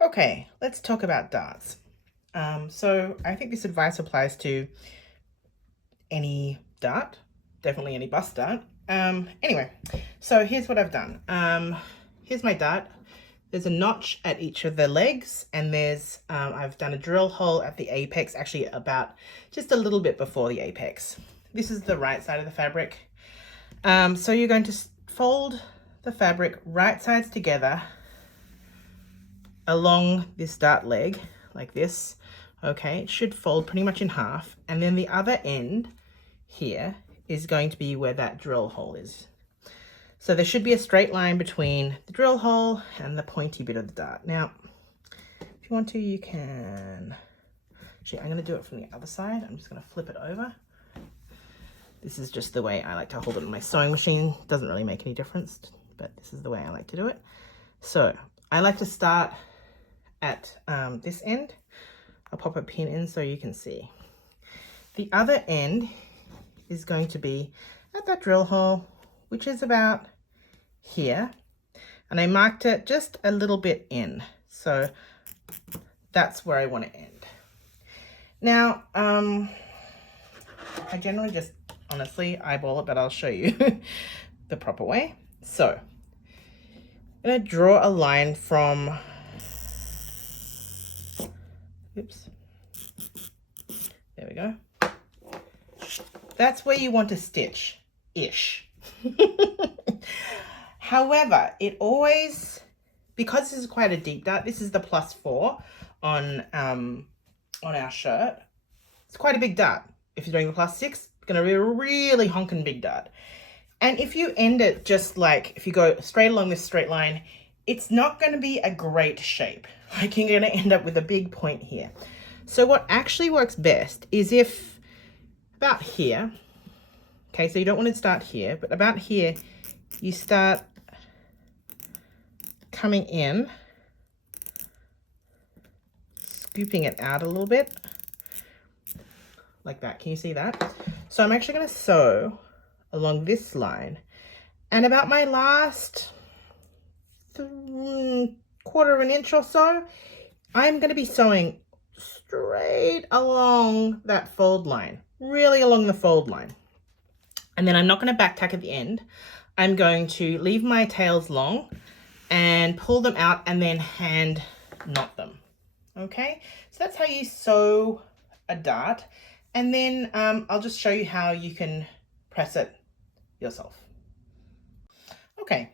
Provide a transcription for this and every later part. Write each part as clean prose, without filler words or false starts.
Okay, let's talk about darts. So I think this advice applies to any dart, definitely any bus dart. Anyway, so here's what I've done. Here's my dart. There's a notch at each of the legs, and there's I've done a drill hole at the apex, actually about just a little bit before the apex. This is the right side of the fabric. So you're going to fold the fabric right sides together along this dart leg like this. Okay, it should fold pretty much in half, and then the other end here is going to be where that drill hole is. So there should be a straight line between the drill hole and the pointy bit of the dart. Now, if you want to, you can... Actually, I'm going to do it from the other side. I'm just going to flip it over. This is just the way I like to hold it on my sewing machine. Doesn't really make any difference, but this is the way I like to do it. So I like to start at this end. I'll pop a pin in so you can see. The other end is going to be at that drill hole, which is about here. And I marked it just a little bit in. So that's where I want to end. Now, I generally just honestly eyeball it, but I'll show you the proper way. So I'm going to draw a line from, oops, there we go. That's where you want to stitch-ish. However, it always, because this is quite a deep dart, this is the +4 on our shirt. It's quite a big dart. If you're doing the +6, it's going to be a really honking big dart. And if you end it just like, if you go straight along this straight line, it's not going to be a great shape. Like, you're going to end up with a big point here. So what actually works best is if about here, okay, so you don't want to start here, but about here, you start coming in, scooping it out a little bit, like that. Can you see that? So I'm actually going to sew along this line, and about my last quarter of an inch or so, I'm going to be sewing straight along that fold line, really along the fold line. And then I'm not going to back tack at the end. I'm going to leave my tails long and pull them out and then hand knot them. Okay, so that's how you sew a dart. And then I'll just show you how you can press it yourself. Okay,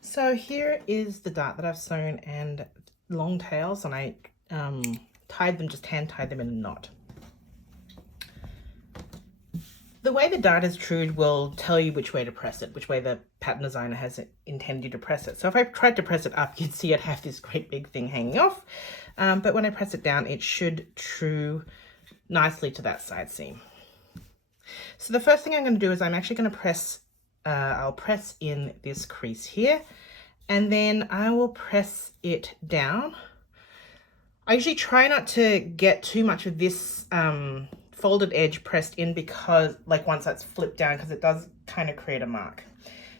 so here is the dart that I've sewn and long tails, and I tied them, just hand tied them in a knot. The way the dart is trued will tell you which way to press it, which way the pattern designer has intended you to press it. So if I tried to press it up, you'd see it have this great big thing hanging off. But when I press it down, it should true nicely to that side seam. So the first thing I'm going to do is I'm actually going to press, I'll press in this crease here, and then I will press it down. I usually try not to get too much of this folded edge pressed in, because like once that's flipped down, because it does kind of create a mark.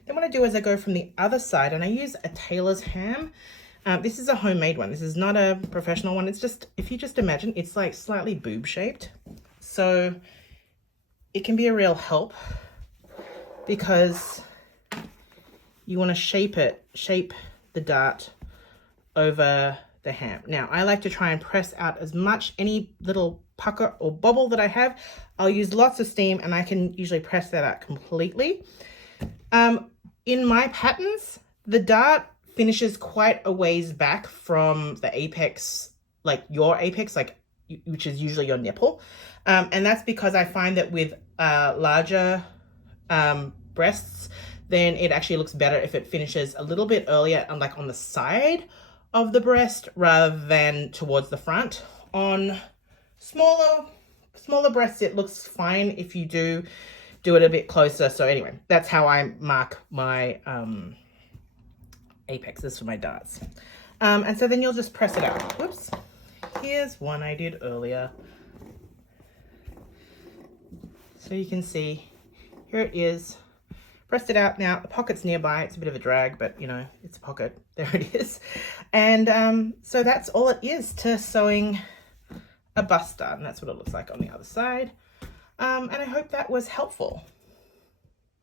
Then what I do is I go from the other side and I use a tailor's ham. This is a homemade one. This is not a professional one. It's just, if you just imagine, it's like slightly boob shaped. So it can be a real help, because you want to shape the dart over the ham. Now, I like to try and press out as much, any little pucker or bubble that I have. I'll use lots of steam, and I can usually press that out completely. In my patterns, the dart finishes quite a ways back from the apex, like your apex, like which is usually your nipple. And that's because I find that with larger breasts, then it actually looks better if it finishes a little bit earlier and like on the side of the breast rather than towards the front. On smaller breasts, it looks fine if you do it a bit closer. So anyway, that's how I mark my apexes for my darts. And so then you'll just press it out. Whoops. Here's one I did earlier. So you can see, here it is. pressed it out. Now the pocket's nearby. It's a bit of a drag, but you know, it's a pocket. There it is. And so that's all it is to sewing a bust dart, and that's what it looks like on the other side. And I hope that was helpful.